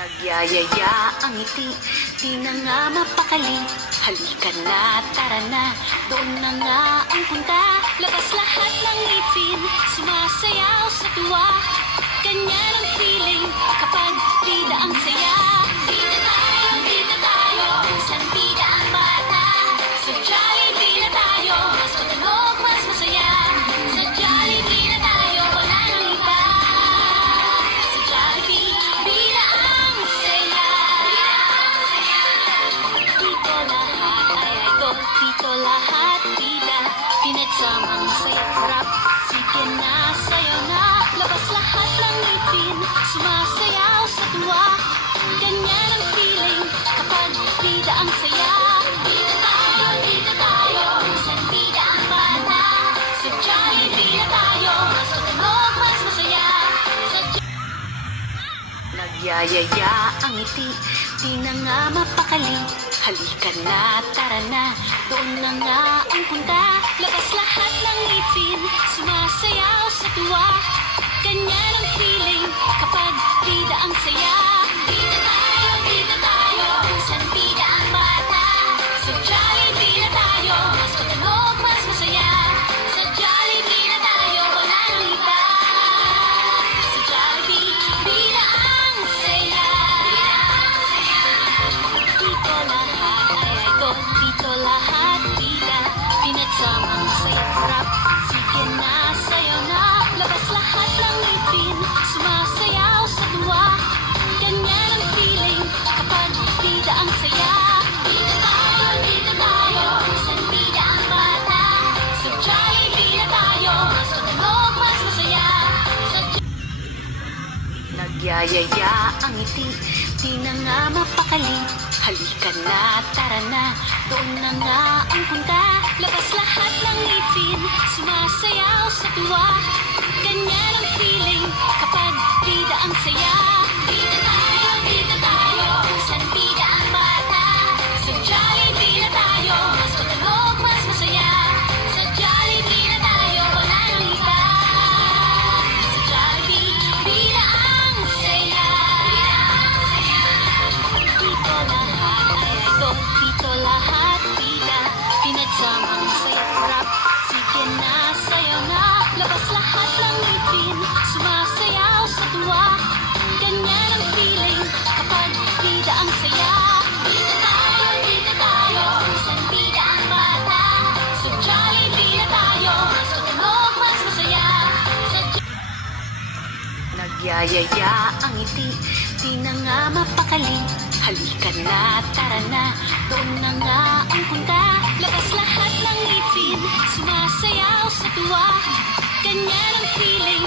Nagyayaya ang ngiti, di na nga mapakali. Halika na, tara na, doon na nga ang punta. Labas lahat ng ngipin, sumasayaw sa tuwa. Ganyan ang feeling kapag bida ang saya. Bida tayo, isang bida ang bata. Sa Jollibee na tayo, mas matunog, mas masaya. Sa Jollibee na tayo, wala nang iba. Sa Jollibee, bida ang saya. Dito lahat ay idol, dito lahat bida. Pinagsamang saya't sarap, sige na, sayaw na. Labas lahat ng ngipin, sumasayaw sa tuwa. Ganyan ang feeling kapag bida ang saya. Bida tayo, isang bida ang bata. Sa Jollibee na tayo, mas matunog, mas masaya. Nagyayaya ang ngiti, di na nga mapakali. Halika na, tara na, doon na nga ang punta. Labas lahat ng ngipin, sumasayaw sa tuwa. Ganyan ang feeling kapag bida ang saya. Bida tayo, isang bida ang bata. Sa Jollibee na tayo, mas matunog, mas masaya. Sa Jollibee na tayo, wala nang iba. Sa Jollibee, bida ang saya. Dito lahat ay idol, dito lahat bida. Pinagsamang saya't sarap, sige na, sayaw na. Labas lahat ng ngipin, sumasayaw sa tuwa. Ganyan ang feeling kapag bida ang saya. Bida tayo, isang bida ang bata. Sa Jollibee na tayo, mas matunog, mas masaya. Nagyayaya ang ngiti, di na nga mapakali. Halika na, tara na, doon na nga ang punta. Labas lahat ng ngipin, sumasayaw sa tuwa. Ganyan ang feeling kapag bida ang saya. Bida tayo, isang bida ang bata. Sa Jollibee na tayo, mas matunog, mas masaya. Sa Jollibee na tayo, wala nang iba. Sa Jollibee, bida ang saya. Dito lahat ay idol, dito lahat bida. Pinagsamang saya't sarap, sige na, sayaw na. Labas lahat ng ngipin, sumasayaw sa tuwa. Ganyan ang feeling kapag bida ang saya. Bida tayo, isang bida ang bata. Sa Jollibee na tayo, mas matunog, mas masaya. Nagyayaya ang ngiti, di na nga mapakali. Halika na, tara na, doon na nga ang punta. Labas lahat ng ngipin, sumasayaw sa tuwa. Ganyan ang feeling